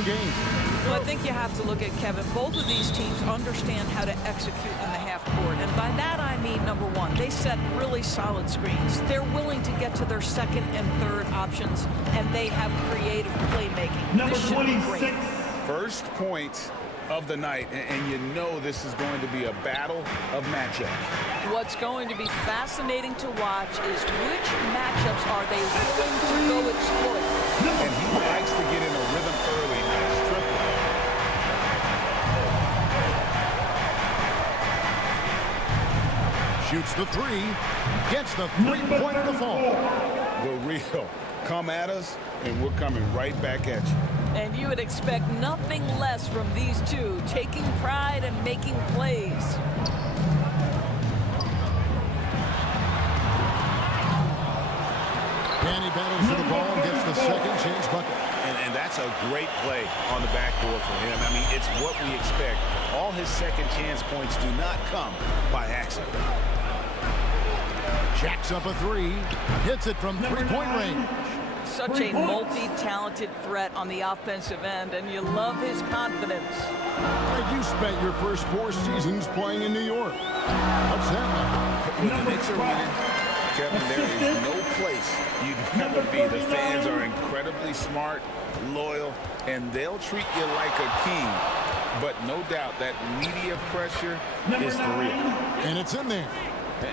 point game. Well, I think you have to look at, Kevin, both of these teams understand how to execute in the half court. And by that, I mean, number one, they set really solid screens. They're willing to get to their second and third options, and they have creative playmaking. Number This should be 26. great. First point of the night, and you know this is going to be a battle of matchups. What's going to be fascinating to watch is which matchups are they willing to go exploit. And he likes to get in a rhythm early. Nice triple. Shoots the three. Gets the three-pointer to fall. The real. Come at us, and we're coming right back at you. And you would expect nothing less from these two, taking pride and making plays. Danny battles for the ball and gets the second chance bucket. And that's a great play on the backboard for him. I mean, it's what we expect. All his second chance points do not come by accident. Jacks up a three. Hits it from three-point range. Such a multi-talented threat on the offensive end, and you love his confidence. You spent your first 4 seasons playing in New York. What's that like? When the Knicks are winning, Kevin, there is no place you'd rather be. The fans are incredibly smart, loyal, and they'll treat you like a king. But no doubt that media pressure is for real. And it's in there.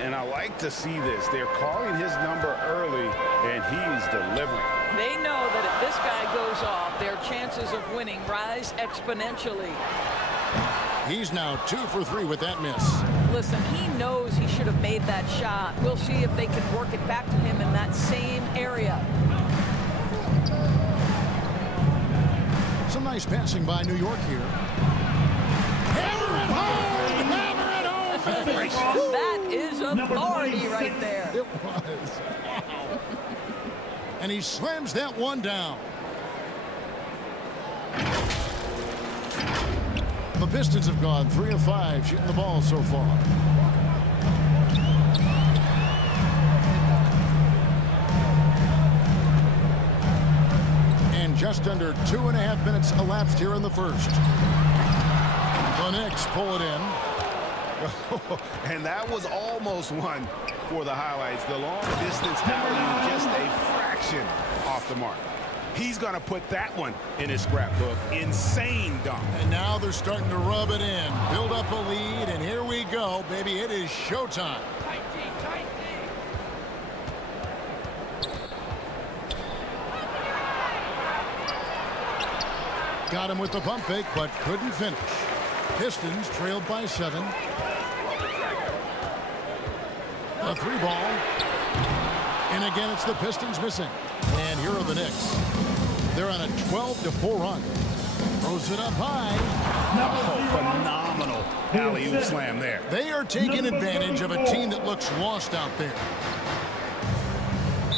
And I like to see this. They're calling his number early, and he's delivering. They know that if this guy goes off, their chances of winning rise exponentially. He's now 2 for 3 with that miss. Listen, he knows he should have made that shot. We'll see if they can work it back to him in that same area. Some nice passing by New York here. Hammer it home! Hammer it home! That is authority right there. It was. And he slams that one down. The Pistons have gone 3 of 5 shooting the ball so far. And just under 2.5 minutes elapsed here in the first. The Knicks pull it in. And that was almost one for the highlights. The long distance alley just a fraction off the mark. He's going to put that one in his scrapbook. Insane dunk. And now they're starting to rub it in. Build up a lead, and here we go, baby. It is showtime. Got him with the pump fake, but couldn't finish. Pistons trailed by 7. A 3-ball. And again, it's the Pistons missing. And here are the Knicks. They're on a 12-4 run. Throws it up high. Oh, phenomenal alley-oop slam there. They are taking advantage of a team that looks lost out there.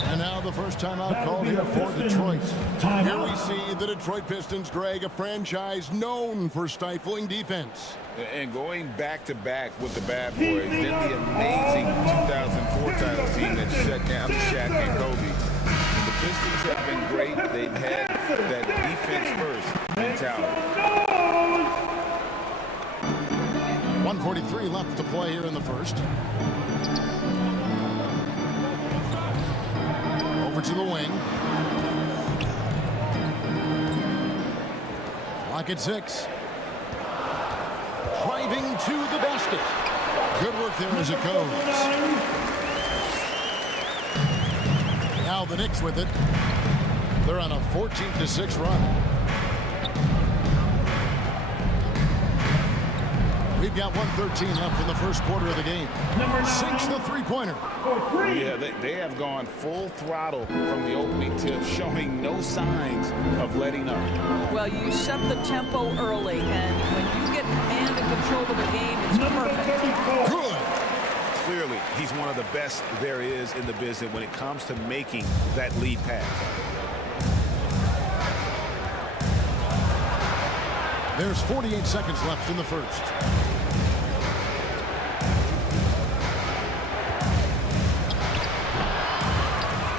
And now the first timeout called here for Detroit. Here we see the Detroit Pistons, Greg, a franchise known for stifling defense. And going back-to-back with the bad boys, then the amazing 2004 title team that shut down Shaq and Kobe. The Pistons have been great. They've had that defense-first mentality. 1:43 left to play here in the first. Over to the wing. Clock at 6. Driving to the basket. Good work there as it goes. Now the Knicks with it. They're on a 14-6 run. We've got 1:13 left in the first quarter of the game. Sinks the three-pointer. Yeah, they have gone full throttle from the opening tip, showing no signs of letting up. Well, you set the tempo early, and when you get command and control of the game, it's perfect. Good. Clearly, he's one of the best there is in the business when it comes to making that lead pass. There's 48 seconds left in the first.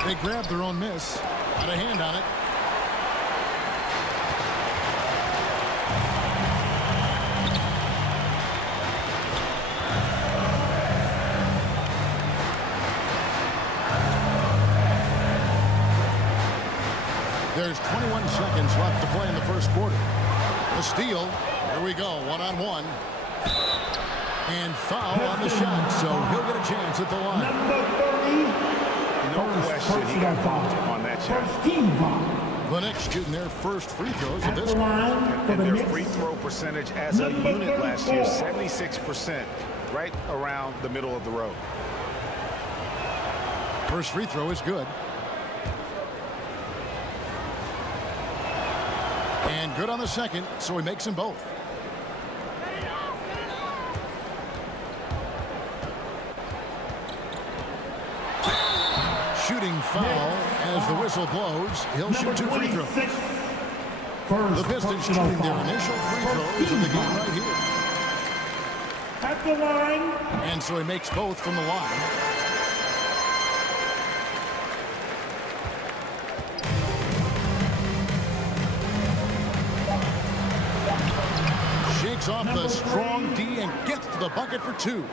They grabbed their own miss. Got a hand on it. there's 21 seconds left to play in the first quarter. The steal. Here we go, one-on-one. And foul on the shot, so he'll get a chance at the line. Number 30. No question he got bumped on that shot. First team foul. The Knicks shooting their first free throws at At this the point. line for And the their Knicks. free throw percentage as a Number unit last year, 34. 76%, right around the middle of the road. First free throw is good. And good on the second, so he makes them both. Shooting foul as the whistle blows. He'll shoot two free throws. The Pistons shooting their initial free throws of the game right here. At the line. And so he makes both from the line. Shakes off the strong D and gets to the bucket for two.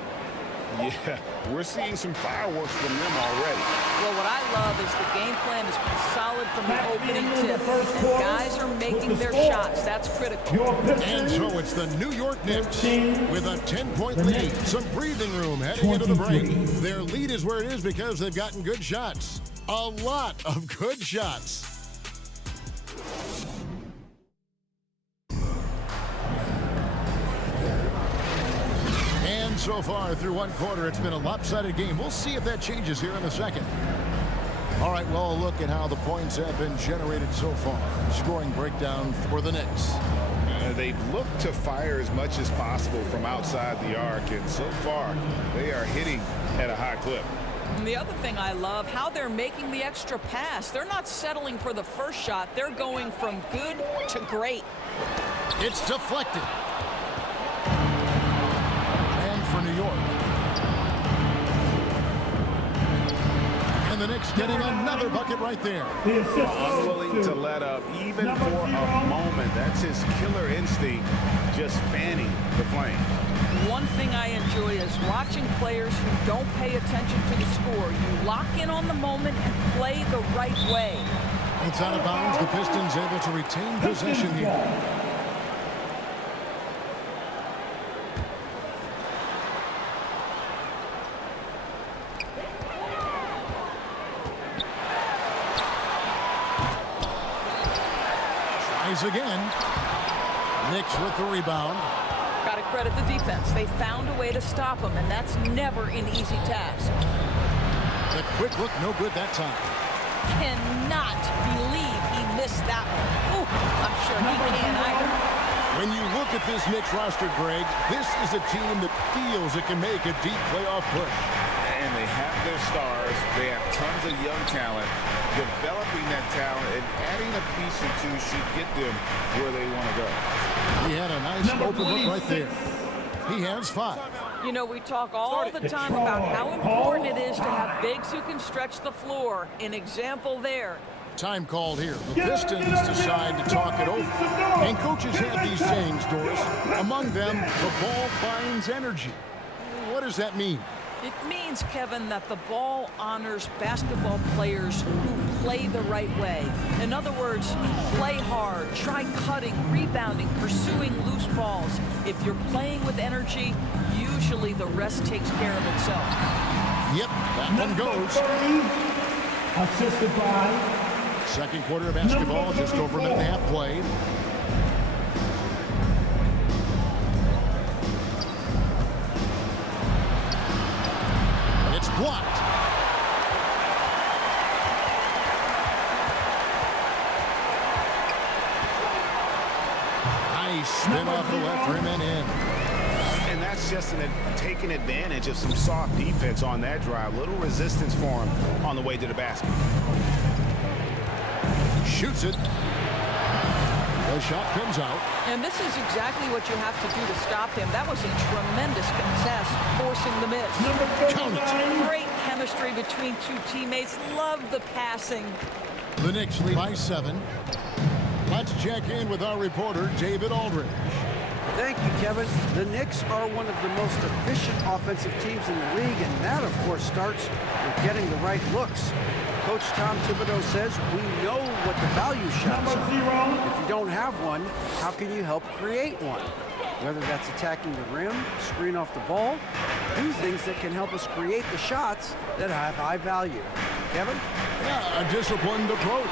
Yeah, we're seeing some fireworks from them already. Well, what I love is the game plan has been solid from the Back opening in the tip. first And quarter guys are with making the their score. shots. That's critical. Your And Pistons. so it's the New York Knicks 13, with a 10-point the lead. Knicks, Some breathing room heading into the break. 22. Their lead is where it is because they've gotten good shots. A lot of good shots. And so far through one quarter, it's been a lopsided game. We'll see if that changes here in a second. All right, well, a look at how the points have been generated so far. Scoring breakdown for the Knicks. They've looked to fire as much as possible from outside the arc, and so far they are hitting at a high clip. And the other thing I love, how they're making the extra pass. They're not settling for the first shot. They're going from good to great. It's deflected. And for New York. And the Knicks getting another bucket right there. The assist Unwilling goes to let up even number for a 0. moment. That's his killer instinct, just fanning the flame. One thing I enjoy is watching players who don't pay attention to the score. You lock in on the moment and play the right way. It's out of bounds. The Pistons able to retain possession here. Tries again. Knicks with the rebound. Got to credit the defense. They found a way to stop him, and that's never an easy task. The quick look, no good that time. Cannot believe he missed that one. Ooh, I'm sure he can't either. When you look at this Knicks roster, Greg, this is a team that feels it can make a deep playoff push. And they have their stars. They have tons of young talent. Developing that talent and adding a piece or two should get them where they want to go. He had a nice Number open look right 26. there. He has 5. You know, we talk all the time about how important it is to have bigs who can stretch the floor. An example there. Time called here. The Pistons decide to talk it over. And coaches have these sayings, Doris. Among them, the ball finds energy. What does that mean? It means, Kevin, that the ball honors basketball players who play the right way. In other words, play hard, try cutting, rebounding, pursuing loose balls. If you're playing with energy, usually the rest takes care of itself. Yep, that one Number goes. 30, assisted by Second quarter of basketball, just over a minute and a half played. It's blocked. Nice spin off the left rim and in. And that's just taking advantage of some soft defense on that drive. Little resistance for him on the way to the basket. Shoots it. The shot comes out. And this is exactly what you have to do to stop him. That was a tremendous contest, forcing the miss. number Count it. 39. Great chemistry between two teammates. Love the passing. The Knicks lead by 7. Let's check in with our reporter, David Aldridge. Thank you, Kevin. The Knicks are one of the most efficient offensive teams in the league, and that, of course, starts with getting the right looks. Coach Tom Thibodeau says we know what the value shots Number are. 0. If you don't have one, how can you help create one? Whether that's attacking the rim, screen off the ball, do things that can help us create the shots that have high value. Kevin? Yeah, a disciplined approach.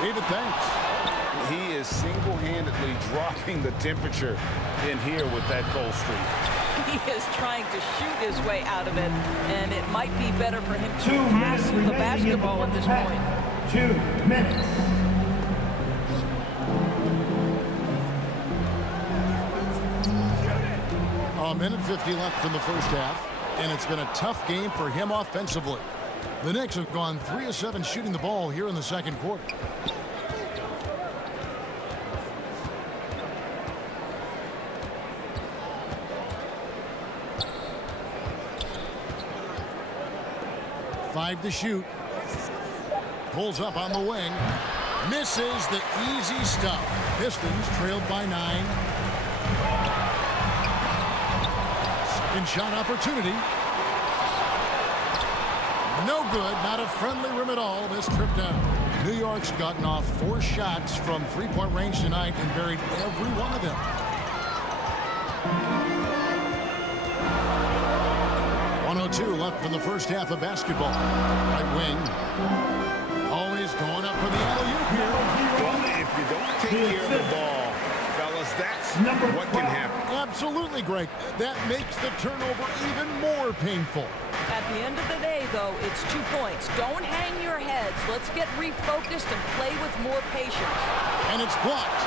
David, thanks. He is single-handedly dropping the temperature in here with that cold streak. He is trying to shoot his way out of it, and it might be better for him to 2 pass minutes the remaining basketball in at the this first point. half. 2 minutes. A minute 50 left in the first half, and it's been a tough game for him offensively. The Knicks have gone 3 of 7 shooting the ball here in the second quarter. Five to shoot. Pulls up on the wing. Misses the easy stuff. Pistons trailed by 9. Second shot opportunity. No good. Not a friendly rim at all. This trip down. New York's gotten off 4 shots from three-point range tonight and buried every one of them. 102 left from the first half of basketball. Right wing. Always going up for the alley-oop here. Well, if you don't take care of the ball, fellas, that's what can happen. Absolutely, Greg. That makes the turnover even more painful. At the end of the day, though, it's 2 points. Don't hang your heads. Let's get refocused and play with more patience. And it's blocked.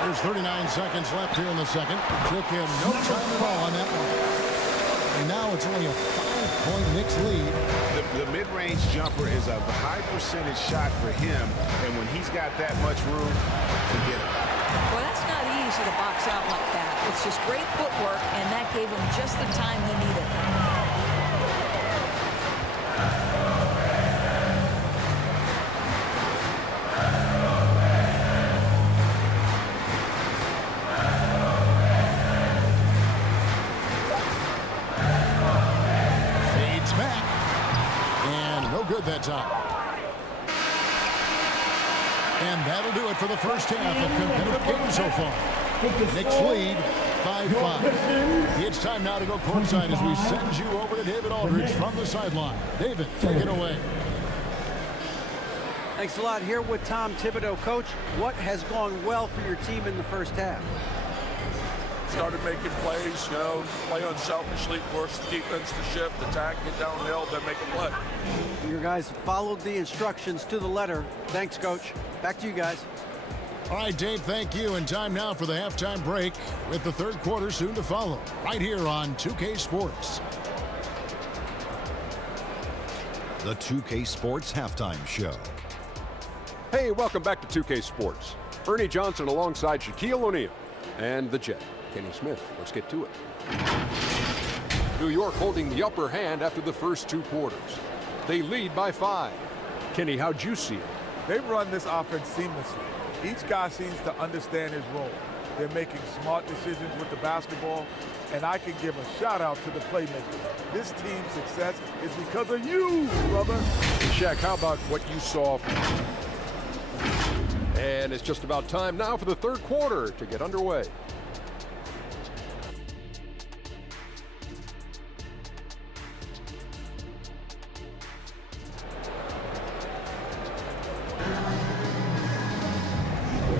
There's 39 seconds left here in the second. Took him no time at all on that one. And now it's only a 5-point Knicks lead. The mid-range jumper is a high percentage shot for him, and when he's got that much room, forget about it. Well, that's not easy to box out like that. It's just great footwork, and that gave him just the time he needed. Fades back. And no good that time. And that'll do it for the first half of competitive game so far. Knicks lead by 5. It's time now to go courtside as we send you over to David Aldridge from the sideline. David, take it away. Thanks a lot. Here with Tom Thibodeau. Coach, what has gone well for your team in the first half? Started making plays, play unselfishly, force the defense to shift, attack, get downhill, then make a play. Your guys followed the instructions to the letter. Thanks, Coach. Back to you guys. All right, Dave, thank you. And time now for the halftime break with the third quarter soon to follow right here on 2K Sports. The 2K Sports Halftime Show. Hey, welcome back to 2K Sports. Ernie Johnson alongside Shaquille O'Neal and the Jet, Kenny Smith. Let's get to it. New York holding the upper hand after the first 2 quarters. They lead by 5. Kenny, how'd you see it? They've run this offense seamlessly. Each guy seems to understand his role. They're making smart decisions with the basketball, and I can give a shout out to the playmakers. This team's success is because of you, brother. Shaq, how about what you saw? And it's just about time now for the third quarter to get underway.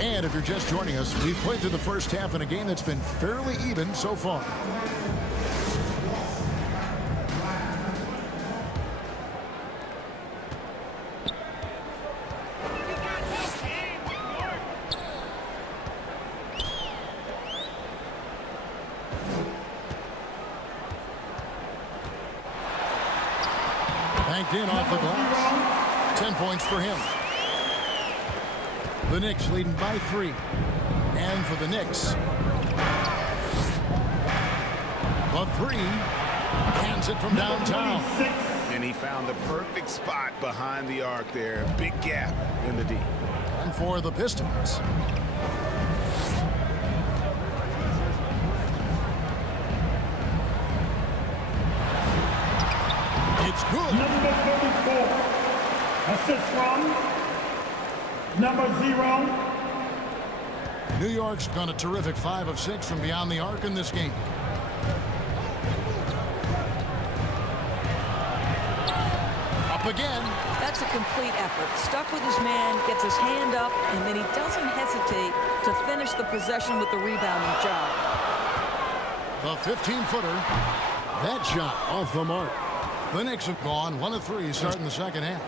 And if you're just joining us, we've played through the first half in a game that's been fairly even so far. Banked in off the glass. 10 points for him. The Knicks leading by 3. And for the Knicks, the 3 cans it from downtown. And he found the perfect spot behind the arc there. Big gap in the D. And for the Pistons, It's good. Number 34. Assist from number 0. New York's done a terrific 5 of 6 from beyond the arc in this game. Up again. That's a complete effort. Stuck with his man, gets his hand up, and then he doesn't hesitate to finish the possession with the rebounding job. The 15-footer. That shot off the mark. The Knicks have gone 1 of 3 starting the second half.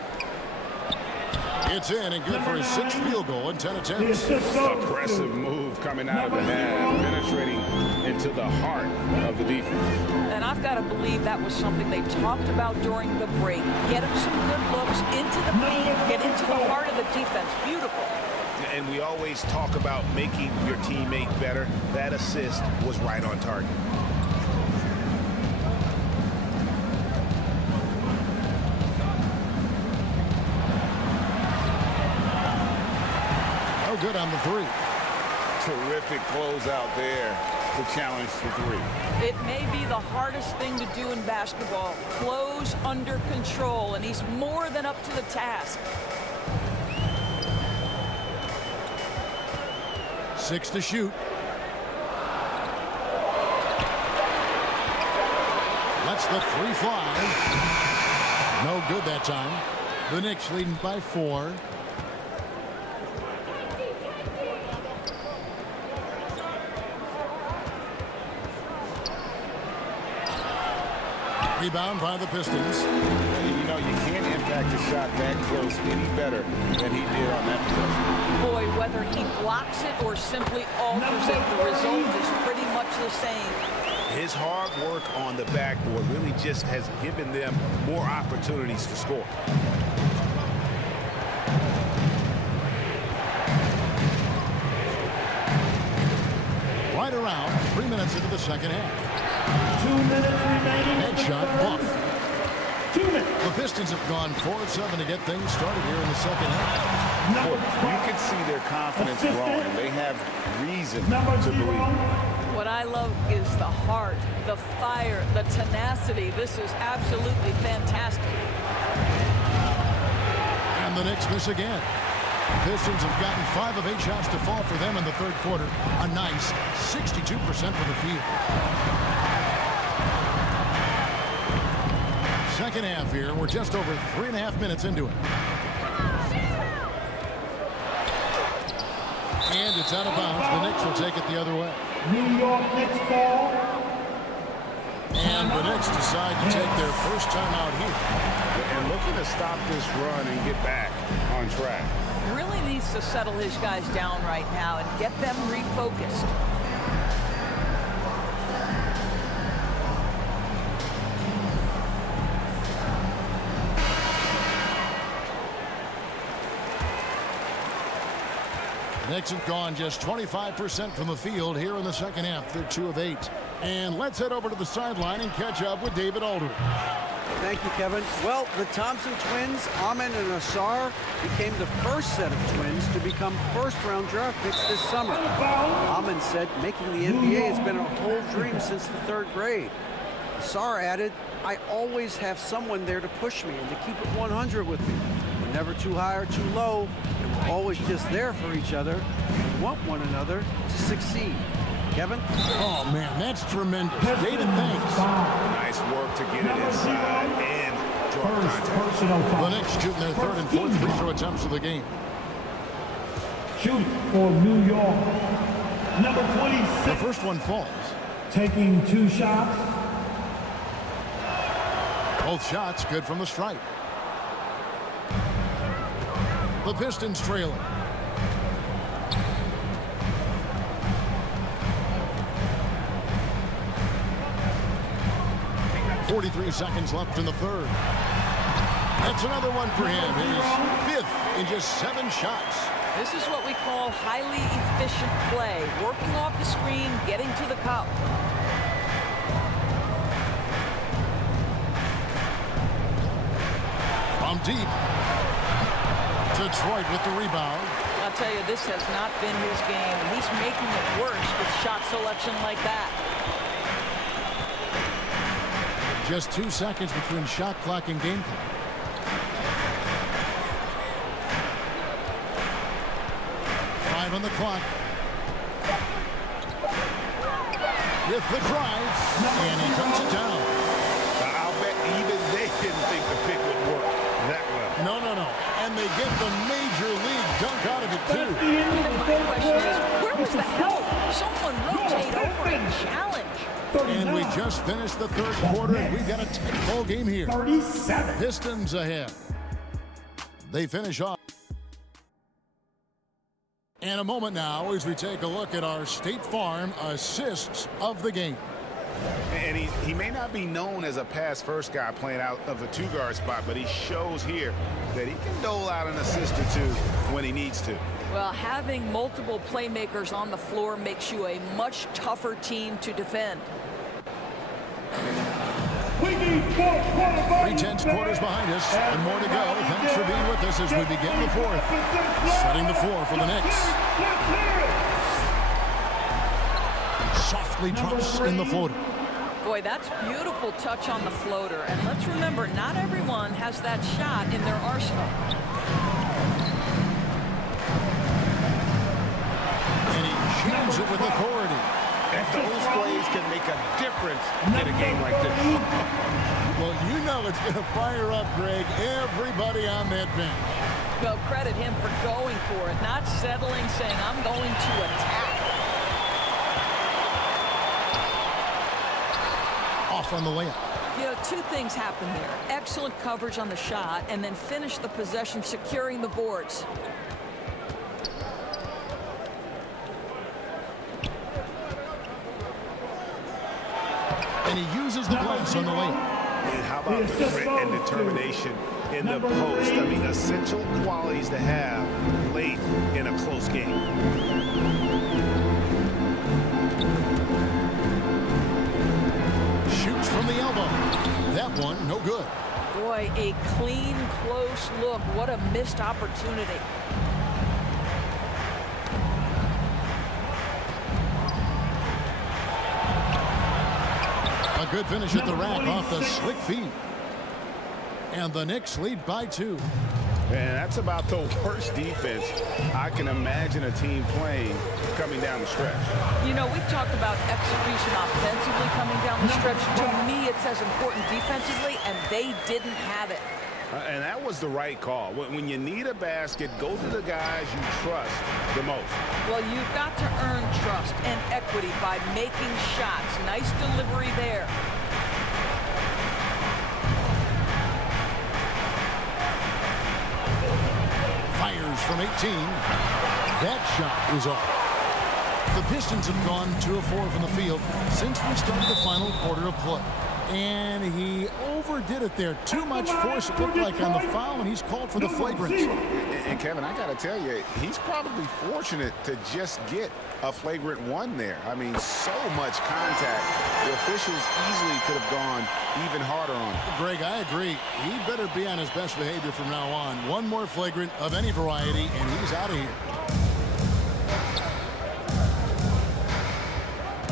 It's in and good for his 6th field goal in 10 attempts. Aggressive move coming out of the half, penetrating into the heart of the defense. And I've got to believe that was something they talked about during the break. Get him some good looks into the paint, get into the heart of the defense. Beautiful. And we always talk about making your teammate better. That assist was right on target. Good on the 3. Terrific closeout there to challenge the 3. It may be the hardest thing to do in basketball. Close under control, and he's more than up to the task. 6 to shoot. Lets the 3 fly. No good that time. The Knicks leading by 4. Rebound by the Pistons. You know, you can't impact a shot that close any better than he did on that possession. Boy, whether he blocks it or simply alters it, the result is pretty much the same. His hard work on the backboard really just has given them more opportunities to score. Right around 3 minutes into the second half. 2 minutes remaining. Headshot off. 2 minutes. The Pistons have gone 4 of 7 to get things started here in the second half. Number You can see their confidence growing. They have reason Number to 0. believe. What I love is the heart, the fire, the tenacity. This is absolutely fantastic. And the Knicks miss again. The Pistons have gotten 5 of 8 shots to fall for them in the third quarter. A nice 62% for the field. Second half here. We're just over 3.5 minutes into it. And it's out of bounds. The Knicks will take it the other way. New York Knicks ball. And the Knicks decide to take their first time out here. And looking to stop this run and get back on track. Really needs to settle his guys down right now and get them refocused. Knicks have gone just 25% from the field here in the second half. They're 2 of 8. And let's head over to the sideline and catch up with David Aldridge. Thank you, Kevin. Well, the Thompson twins, Amin and Asar, became the first set of twins to become first-round draft picks this summer. Amin said making the NBA has been a whole dream since the 3rd grade. Asar added, I always have someone there to push me and to keep it 100 with me. We're never too high or too low, and we're always just there for each other. We want one another to succeed. Kevin? Oh, man, that's tremendous. David, thanks. Nice work to get it inside and draw contact. The Knicks shooting their 3rd and 4th free throw attempts of the game. Shooting for New York. Number 26. The first one falls. Taking 2 shots. Both shots good from the stripe. The Pistons trailing. 43 seconds left in the 3rd. That's another one for him. His 5th in just 7 shots. This is what we call highly efficient play. Working off the screen, getting to the cup. From deep. Detroit with the rebound. I'll tell you, this has not been his game. He's making it worse with shot selection like that. Just 2 seconds between shot clock and game clock. On the clock. With the drive, and he cuts it down. I'll bet even they didn't think the pick would work that well. No. And they get the major league dunk out of it, too. My question is, where was the help? Someone rotate over and challenge. And we just finished the third quarter, and we've got a tight ball game here. 37. Pistons ahead. They finish off. And a moment now as we take a look at our State Farm assists of the game. And he may not be known as a pass-first guy playing out of the two-guard spot, but he shows here that he can dole out an assist or two when he needs to. Well, having multiple playmakers on the floor makes you a much tougher team to defend. 3 tenths quarters behind us and more to go. Thanks for being with us as we begin the fourth. Setting the floor for the Knicks. Softly drops in the floater. Boy, that's beautiful touch on the floater. And let's remember, not everyone has that shot in their arsenal. And he jams it with authority. And those plays can make a difference in a game like this. Well, you know it's going to fire up, Greg, everybody on that bench. Well, credit him for going for it, not settling, saying, I'm going to attack. Off on the layup. You know, 2 things happen there. Excellent coverage on the shot, and then finish the possession securing the boards. And he uses the glass on the layup. And how about the grit and determination in the post? I mean, essential qualities to have late in a close game. Shoots from the elbow. That one, no good. Boy, a clean, close look. What a missed opportunity. A good finish at the rack off the slick feet. And the Knicks lead by 2. And that's about the worst defense I can imagine a team playing coming down the stretch. You know, we've talked about execution offensively coming down the stretch. To me, it's as important defensively, and they didn't have it. And that was the right call. When you need a basket, go to the guys you trust the most. Well, you've got to earn trust and equity by making shots. Nice delivery there. Fires from 18. That shot is off. The Pistons have gone 2 of 4 from the field since we started the final quarter of play. And he overdid it there. Too much force, it looked like, on the foul, and he's called for the flagrant. And Kevin, I got to tell you, he's probably fortunate to just get a flagrant 1 there. I mean, so much contact. The officials easily could have gone even harder on him. Greg, I agree. He better be on his best behavior from now on. 1 more flagrant of any variety, and he's out of here.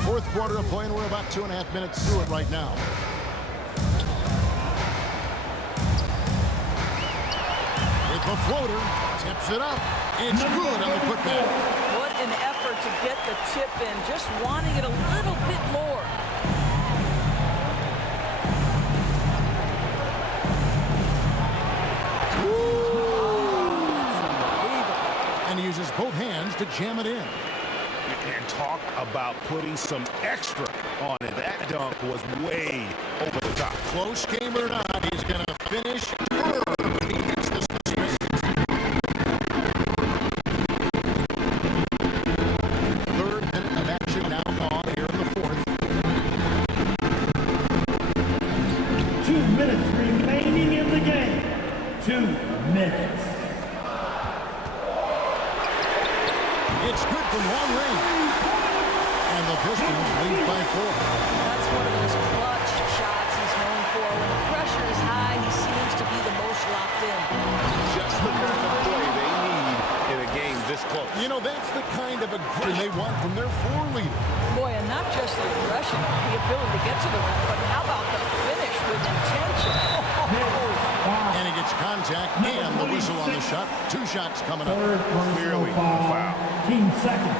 Fourth quarter of play, and we're about 2.5 minutes through it right now. With the floater, tips it up. It's good on the putback. What an effort to get the tip in, just wanting it a little bit more. And he uses both hands to jam it in. And talk about putting some extra on it. That dunk was way over the top. Close game or not, he's going to finish firm when he hits this space. Third minute of action now on here in the fourth. 2 minutes remaining in the game. 2 minutes. It's good from long range. And the Pistons lead by 4. That's one of those clutch shots he's known for. When the pressure is high, he seems to be the most locked in. Just the kind of play they need in a game this close. You know, that's the kind of aggression they want from their floor leader. Boy, and not just the aggression, the ability to get to the rim, but how about the finish with intention? And he gets contact and the whistle on the shot. 2 shots coming up. Clearly a foul. Team second.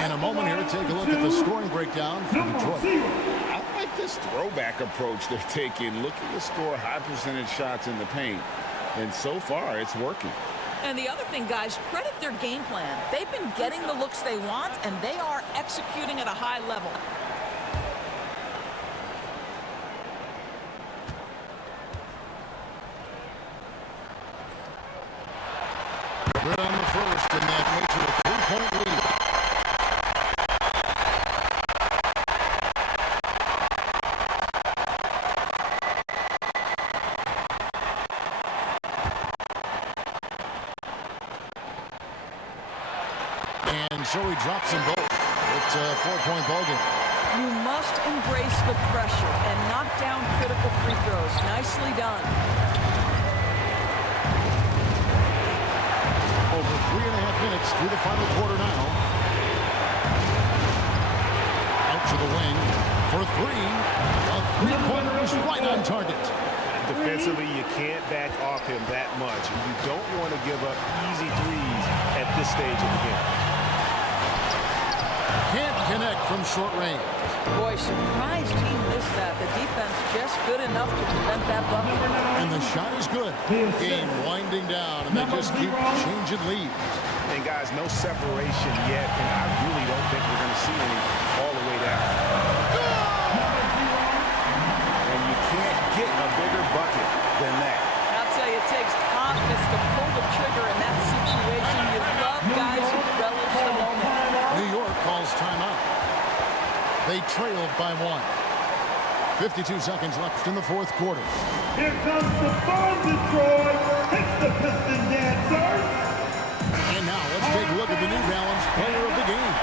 And a moment here to take a look at the scoring breakdown for Detroit. I like this throwback approach they're taking, looking to score high percentage shots in the paint. And so far, it's working. And the other thing, guys, credit their game plan. They've been getting the looks they want, and they are executing at a high level. Good on the first, and that makes it a 3-point lead. And so he drops them both. It's a 4-point ball game. You must embrace the pressure and knock down critical free throws. Nicely done. Over 3.5 minutes through the final quarter now. Out to the wing for 3. A 3-pointer is right on target. Defensively, you can't back off him that much. You don't want to give up easy threes at this stage of the game. Can't connect from short range. Boy, surprised he missed that. The defense just good enough to prevent that bucket. And the shot is good. Game winding down, and they just keep changing leads. And guys, no separation yet, and I really don't think we're going to see any all the way down. And you can't get a bigger bucket than that. I'll tell you, it takes confidence to pull the trigger in that situation. You love guys who relish the moment. New York calls timeout. They trailed by 1. 52 seconds left in the 4th quarter. Here comes the fun, Detroit. It's the Piston Dancers. And now let's take a look at the New Balance player of the game.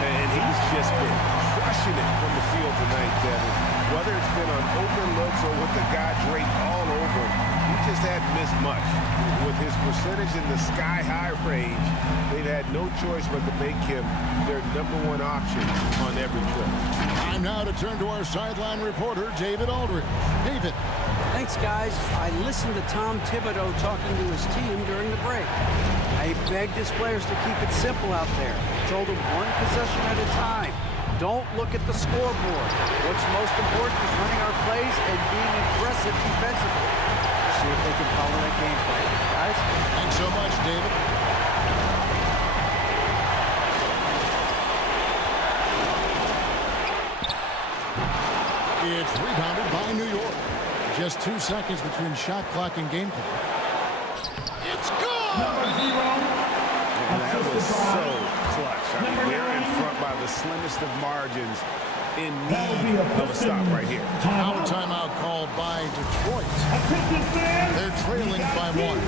And he's just been crushing it from the field tonight, Devin. Whether it's been on open looks or with the guy draped all over, he just hadn't missed much. With his percentage in the sky-high range, they've had no choice but to make him their #1 option on every trip. Time now to turn to our sideline reporter, David Aldridge. David. Thanks, guys. I listened to Tom Thibodeau talking to his team during the break. I begged his players to keep it simple out there. Told them 1 possession at a time. Don't look at the scoreboard. What's most important is running our plays and being aggressive defensively. See if they can follow that game plan. Guys? Thanks so much, David. It's rebounded by New York. Just 2 seconds between shot clock and game clock. It's good! And that was so clutch. I mean, they're in front by the slimmest of margins, in need of a stop right here. Now a timeout called by Detroit. They're trailing by 1.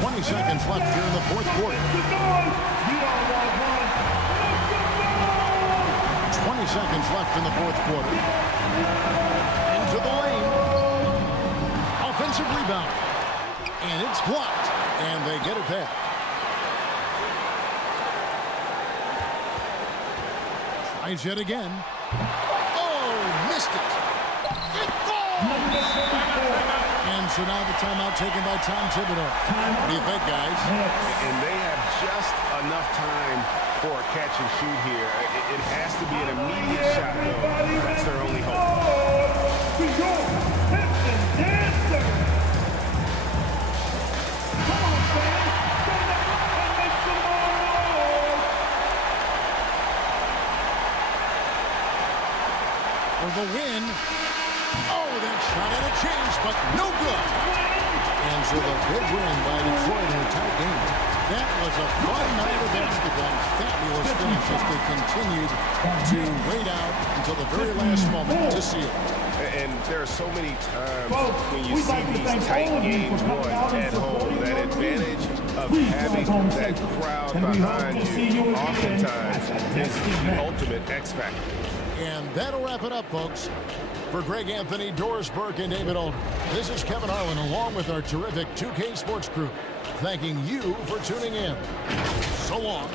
20 seconds left here in the 4th quarter. 20 seconds left in the 4th quarter. Into the lane. Offensive rebound. And it's blocked. And they get it back. Tries yet again. Oh, missed it. It falls! And so now the timeout taken by Tom Thibodeau. What do you think, guys? And they have just enough time for a catch and shoot here. It has to be an immediate shot, though. That's their only hope. To your Piston Dancers. Come on, fans. Stand up and make some noise. For the win. Oh, that shot had a chance, but no good. And so the big win by Detroit in a tight game. That was a fun night of basketball. Fabulous finish as they continued to wait out until the very last moment to seal. And there are so many times when you see these tight games won at home, that advantage of having that crowd behind you oftentimes is the ultimate X factor. And that'll wrap it up, folks. For Greg Anthony, Doris Burke, and David Alder, this is Kevin Harlan along with our terrific 2K Sports crew, thanking you for tuning in. So long.